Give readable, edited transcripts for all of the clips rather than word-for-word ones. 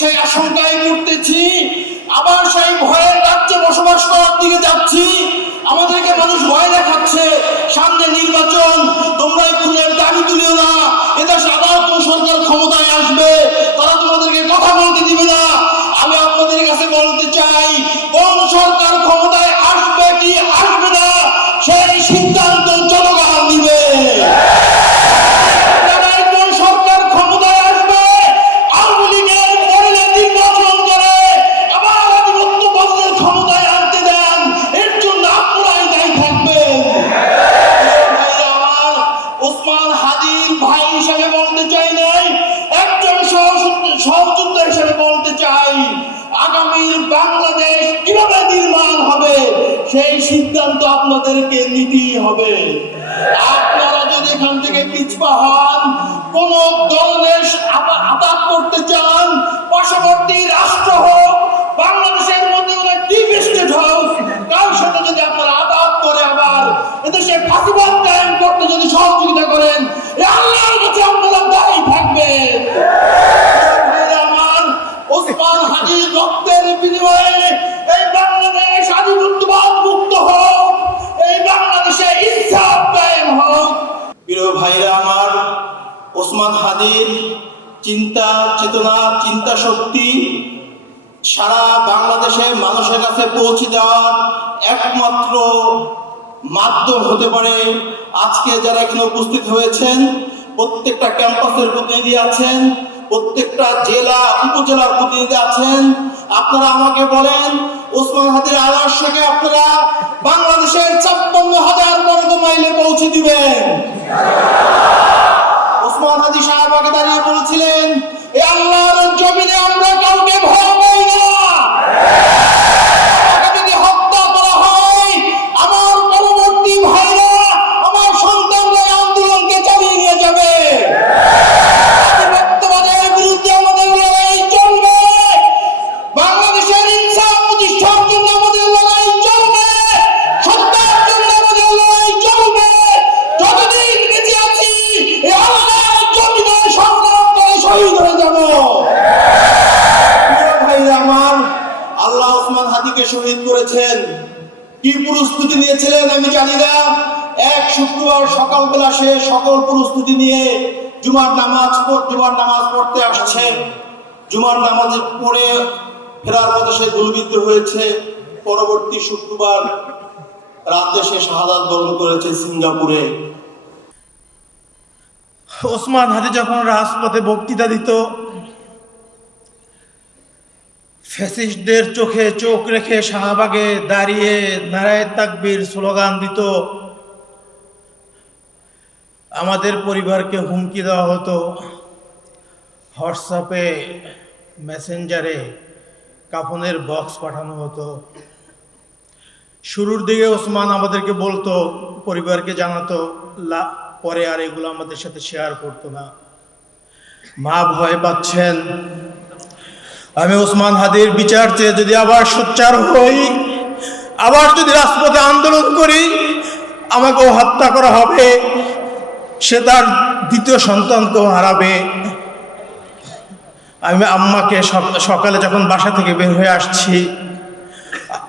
সেই আশঙ্কায় করতেছি, আবার সেই ভয়ের রাজ্যে বসবাস করার দিকে যাচ্ছি। আমাদেরকে মানুষ ভয় দেখাচ্ছে, সামনে নির্বাচন, তোমরা খুনের দাবি তুলিও না, এদেশে আবার কোন সরকার ক্ষমতায় আসবে, তারা তোমাদেরকে কথা বলতে দিবে না। আমি আপনাদের কাছে বলতে চাই, কোন সরকার ক্ষমতায় আসবে কি আসবে না সেই সিদ্ধান্ত জনগণ দিবে। কোন সরকার ক্ষমতায় আসবে, আওয়ামী লীগের পরে নির্বাচন করে আবার আধিপত্যবাদের ক্ষমতায় আনতে দেন, এর জন্য আপনারাই দায়ী থাকবেন। আমার ওসমান হাদির ভাই হিসেবে বলতে চাই নাই, একজন সহযোদ্ধা হিসেবে বলতে চাই, আগামীর বাংলাদেশ কিভাবে নির্মাণ হবে সেই সিদ্ধান্ত আপনাদেরকে নিতেই হবে। আপনারা যদি এখান থেকে পিছপা হন, কোন ধরনের আঘাত করতে চান, পার্শ্ববর্তী রাষ্ট্র হোক, বাংলাদেশের মধ্যে অনেক ডিপ স্টেট হোক, কার সাথে যদি আপনারা আঘাত করে আবার এদেশে ফাঁসিবাদ কায়েম করতে যদি সহযোগিতা করেন, আল্লাহর কাছে আপনারা দায়ী থাকবেন। ওসমান হাদির রক্তের বিনিময়ে এই বাংলাদেশ আধিপত্যবাদ মুক্ত হোক, এই বাংলাদেশে ইনসাফ কায়েম হোক। প্রিয় ভাইরা আমার, ওসমান হাদির চিন্তা চেতনা, চিন্তা শক্তি সারা বাংলাদেশের মানুষের কাছে পৌঁছে দেওয়ার একমাত্র মাধ্যম হতে পারে আজকে যারা এখানে উপস্থিত হয়েছেন। প্রত্যেকটা ক্যাম্পাসের প্রতিনিধি আছেন, প্রত্যেকটা জেলা উপজেলার প্রতিনিধি আছেন। আপনারা আমাকে বলেন, ওসমান হাদির আদর্শকে আপনারা বাংলাদেশের ৫৬,০০০ বর্গ মাইলে পৌঁছে দিবেন। ওসমান হাদি সাহেব আগে দাঁড়িয়ে বলেছিলেন, এ আল্লাহর জমিনে আমরা কাউকে ভয় পাই না। যদি হত্যা করা হয়, আমার পরবর্তী ভাইরা, আমার সন্তানরা আন্দোলনকে চালিয়ে নিয়ে যাবে। শহীদ করেছেন, কি প্রস্তুতি নিয়েছিলেন আমি জানি না। এক শুক্রবার সকালবেলা সে সকল প্রস্তুতি নিয়ে জুমার নামাজ পড়তে আসছে। জুমার নামাজ পড়ে ফেরার পথে সে গুলিবিদ্ধ হয়েছে। পরবর্তী শুক্রবার রাতে সে শাহাদাত বরণ করেছে সিঙ্গাপুরে। ওসমান হাদি যখন রাজপথে বক্তৃতা দিত, ফ্যাসিস্টদের চোখে চোখ রেখে শাহবাগে দাঁড়িয়ে নারায়ে তাকবীর স্লোগান দিত। আমাদের পরিবারকে হুমকি দেওয়া হতো, হোয়াটসঅ্যাপে মেসেঞ্জারে কাফনের বক্স পাঠানো হতো। শুরুর দিকে ওসমান আমাদেরকে বলতো, পরিবারকে জানাতো, পরে আর এগুলো আমাদের সাথে শেয়ার করতো না। মা ভয় পাচ্ছেন, আমি ওসমান হাদির বিচার চেয়ে যদি আবার সোচ্চার হই, আবার যদি রাজপথে আন্দোলন করি, আমাকেও হত্যা করা হবে, সে তার দ্বিতীয় সন্তানকেও হারাবে। আমি আম্মাকে সকালে যখন বাসা থেকে বের হয়ে আসছি,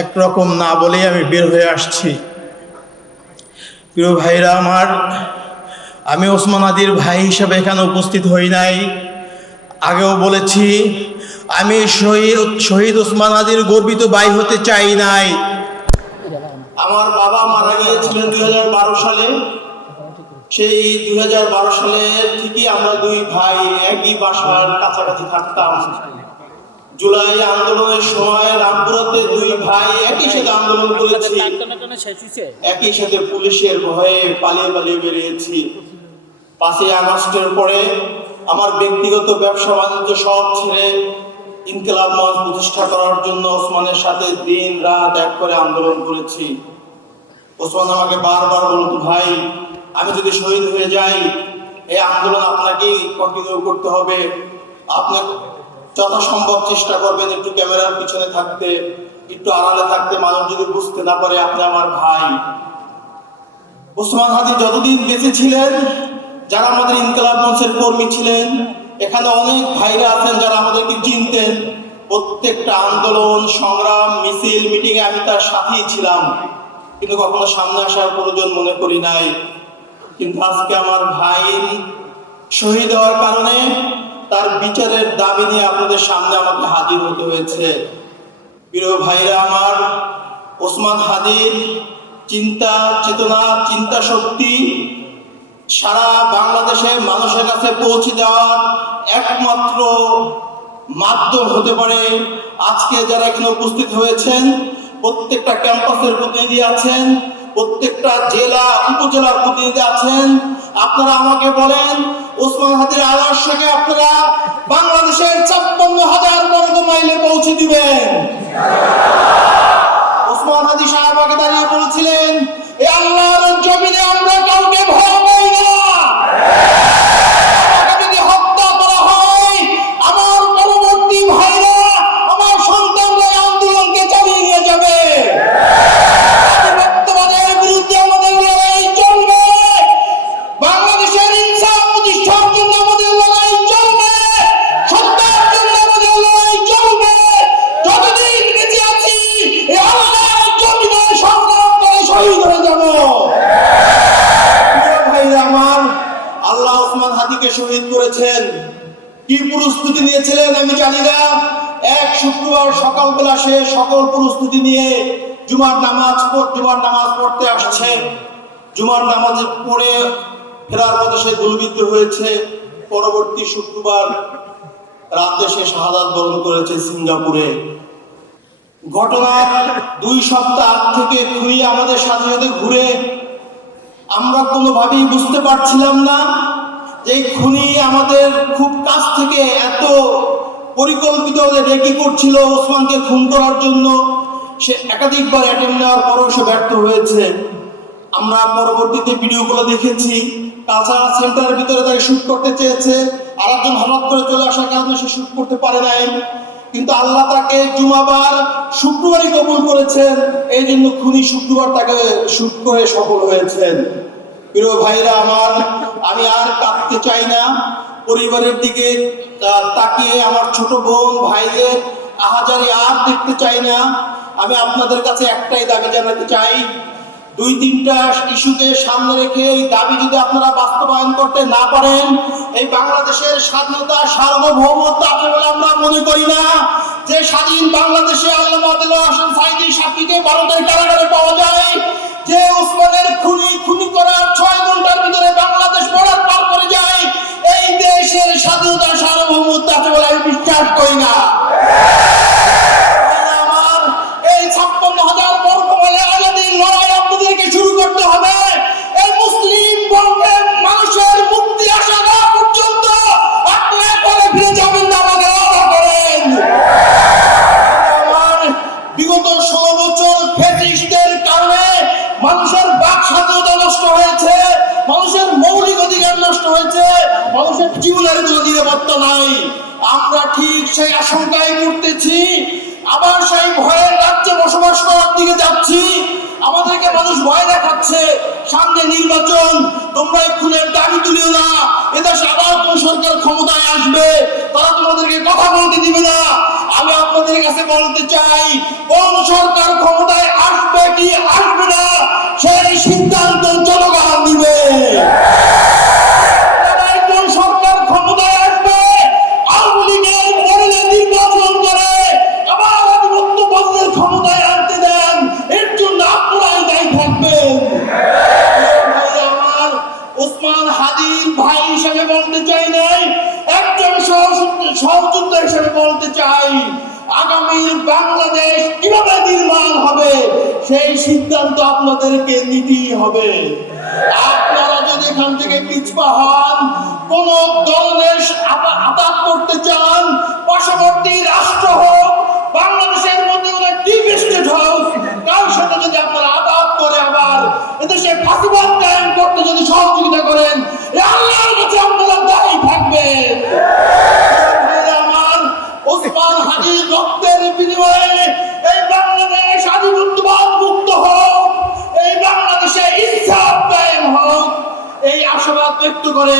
একরকম না বলেই আমি বের হয়ে আসছি। প্রিয় ভাইরা আমার, আমি ওসমান হাদির ভাই হিসেবে এখানে উপস্থিত হই নাই। আগেও বলেছি, আমি শহীদ ওসমান হাদির গর্বিত ভাই হতে চাই নাই। আমার বাবা মারা গিয়েছিলেন 2012 সালে। সেই 2012 সালে থেকে আমরা দুই ভাই একই বাসার কাছাকাছি থাকতাম। জুলাই আন্দোলনের সময় রামপুরাতে দুই ভাই একই সাথে আন্দোলন করেছি, একই সাথে পুলিশের ভয়ে পালিয়ে বেরিয়েছি। 5ই আগস্টের পরে আমার ব্যক্তিগত ব্যবসা বাণিজ্য সব ছেড়ে ইনকিলাব মঞ্চ প্রতিষ্ঠা করার জন্য ওসমানের সাথে দিন রাত এক করে আন্দোলন করেছি। ওসমান আমাকে বারবার বলতো, ভাই আমি যদি শহীদ হয়ে যাই, এই আন্দোলন আপনাকেই কন্টিনিউ করতে হবে, আপনি যথাসম্ভব চেষ্টা করবেন একটু ক্যামেরার পিছনে থাকতে, একটু আড়ালে থাকতে, মানুষ যদি বুঝতে না পারে আপনি আমার ভাই। ওসমান হাদি যতদিন বেঁচে ছিলেন, যারা আমাদের ইনকিলাব মঞ্চের কর্মী ছিলেন, এখানে অনেক ভাইরা আছেন যারা আমাদেরকে চিনতেন। প্রত্যেকটা আন্দোলন, সংগ্রাম, মিছিল, মিটিংয়ে আমি তার সাথেই ছিলাম, কিন্তু কখনো সামনে আসার প্রয়োজন মনে করি নাই। কিন্তু আজকে আমার ভাই শহীদ হওয়ার কারণে তার বিচারের দাবি নিয়ে আপনাদের সামনে আমাকে হাজির হতে হয়েছে। প্রিয় ভাইরা আমার, ওসমান হাদির চিন্তা চেতনা, চিন্তা শক্তি সারা বাংলাদেশের মানুষের কাছে পৌঁছে দেওয়ার একমাত্র মাধ্যম হতে পারে আজকে যারা এখানে উপস্থিত হয়েছেন। প্রত্যেকটা ক্যাম্পাসের প্রতিনিধি আছেন, প্রত্যেকটা জেলা উপজেলার প্রতিনিধি আছেন। আপনারা আমাকে বলেন, ওসমান হাদির আদর্শকে আপনারা বাংলাদেশের 56,000 বর্গ মাইলে পৌঁছে দিবেন। ওসমান হাদি সাহেব আগে দাঁড়িয়ে বলেছিলেন, এ আল্লাহর জমিনে আমরা কাউকে ভয় পাই না। যদি হত্যা করা হয়, আমার পরবর্তী ভাইরা, আমার সন্তানরা আন্দোলনকে চালিয়ে নিয়ে যাবে। আধিপত্যবাদের বিরুদ্ধে আমাদের লড়াই চলবে। বাংলাদেশের ইনসাফ প্রতিষ্ঠার জন্য আমাদের লড়াই চলবে। সত্যার জন্য আমাদের লড়াই চলবে। যতদিন বেঁচে আছি, এই আল্লাহর জমিনে সংগ্রাম করে শহীদ হয়ে যাব। প্রিয় ভাইরা আমার, আল্লাহ ওসমান হাদিকে শহীদ করেছেন। কি প্রস্তুতি নিয়েছিলেন আমি জানি না। এক শুক্রবার সকালবেলা সে সকল প্রস্তুতি নিয়ে জুমার নামাজ পড়তে আসছে। জুমার নামাজ পড়ে ফেরার পথে সে গুলিবিদ্ধ হয়েছে। পরবর্তী শুক্রবার রাতে সে শাহাদাত বরণ করেছে সিঙ্গাপুরে। ঘটনার 2 সপ্তাহ আগ থেকে খুনি আমাদের সাথে সাথে ঘুরে। আমরা কোনোভাবেই বুঝতে পারছিলাম না যে এই খুনি আমাদের খুব কাছ থেকে এত পরিকল্পিত রেকি করছিল ওসমানকে খুন করার জন্য। সে একাধিকবার অ্যাটেম্প নেওয়ার পরও সে ব্যর্থ হয়েছে। আমরা পরবর্তীতে ভিডিওগুলো দেখেছি। কালচারাল সেন্টারের ভিতরে তাকে শুট করতে চেয়েছে, আরেকজন হঠাৎ করে চলে আসার কারণে সে শুট করতে পারে নাই। কিন্তু আল্লাহ তাকে জুমাবার শুক্রবারই কবুল করেছেন। এই জন্য খুনি শুক্রবার তাকে শুট করে সফল হয়েছেন। প্রিয় ভাইরা আমার, আমি আর কাঁদতে চাই না। পরিবারের দিকে তাকিয়ে আমার ছোট বোন ভাইদের আহাজারি আর দেখতে চাই না। আমি আপনাদের কাছে একটাই দাবি জানাতে চাই, 2-3টা ইস্যুকে সামনে রেখে এই দাবি যদি আপনারা বাস্তবায়ন করতে না পারেন, এই বাংলাদেশের স্বাধীনতা সার্বভৌমত্ব আছে বলে আমরা মনে করি না। যে স্বাধীন বাংলাদেশে আল্লামা দেলোয়ার হোসেন সাঈদী সাক্ষীকে ভারতের কারাগারে পাওয়া যায়, যে ওসমানের খুনি করার 6 ঘন্টার ভিতরে বাংলাদেশ বর্ডার পার করে যায়, এই দেশের স্বাধীনতা সার্বভৌমত্ব আছে বলে আমি বিশ্বাস করি না। আমার এই 56,000 বর্গ মাইলের আজাদির লড়াই আপনাদেরকে শুরু করতে হবে। এই মুসলিম বর্গের মানুষের মুক্তি আসা না পর্যন্ত আপনারা পরে ফিরে যাবেন না, আমাদের আদর করেন। আমার বিগত 16 বছর ফ্যাসিস্টদের কারণে মানুষের বাক স্বাধীনতা নষ্ট হয়েছে, মানুষের মৌলিক অধিকার নষ্ট হয়েছে, মানুষের জীবনের কোনো নিরাপত্তা নাই। আমরা ঠিক সেই আশঙ্কায় করতেছি, আবার সেই ভয়ের রাজ্যে বসবাস করার দিকে যাচ্ছি। আমাদেরকে মানুষ ভয় দেখাচ্ছে, সামনে নির্বাচন, তোমরা এই খুনের দাবি তুলিও না, এদেশে আবার কোন সরকার ক্ষমতায় আসবে, তারা তোমাদেরকে কথা বলতে দিবে না। আমি আপনাদের কাছে বলতে চাই, কোন সরকার ক্ষমতায় আসবে কি আসবে না, সেই সিদ্ধান্ত জনগণ নিবে। কোন সরকার ক্ষমতায় আসবে, আওয়ামী লীগের পরিণতি নির্বাচন করে আবার আধিপত্যবাদীদের ক্ষমতায় আনতে দেন, এর জন্য আপনারাই দায়ী থাকবেন। আমার ওসমান হাদির ভাই হিসেবে বলতে চাই নাই, একজন সহযোদ্ধা হিসেবে বলতে চাই, আগামীর বাংলাদেশ কিভাবে নির্মাণ হবে সেই সিদ্ধান্ত আপনাদেরকে নিতেই হবে। আপনারা যদি এখান থেকে পিছপা হন, কোন ধরনের আঘাত করতে চান, পার্শ্ববর্তী রাষ্ট্র হোক, বাংলাদেশের মধ্যে কোনো ডিপ স্টেট হোক, কার সাথে যদি আপনারা আঘাত করে আবার এদেশে ফাঁসিবাদ কায়েম করতে যদি সহযোগিতা করেন, আল্লাহর কাছে আপনারা দায়ী থাকবেন। আমার ওসমান হাদির রক্তের বিনিময়ে এই বাংলাদেশ আধিপত্যবাদ মুক্ত হোক, এই বাংলাদেশে ইনসাফ কায়েম হোক, এই আশাবাদ ব্যক্ত করে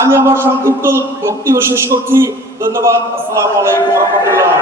আমি আমার সংক্ষিপ্ত বক্তব্য শেষ করছি। ধন্যবাদ। আসসালামু আলাইকুম ওয়া রাহমাতুল্লাহ।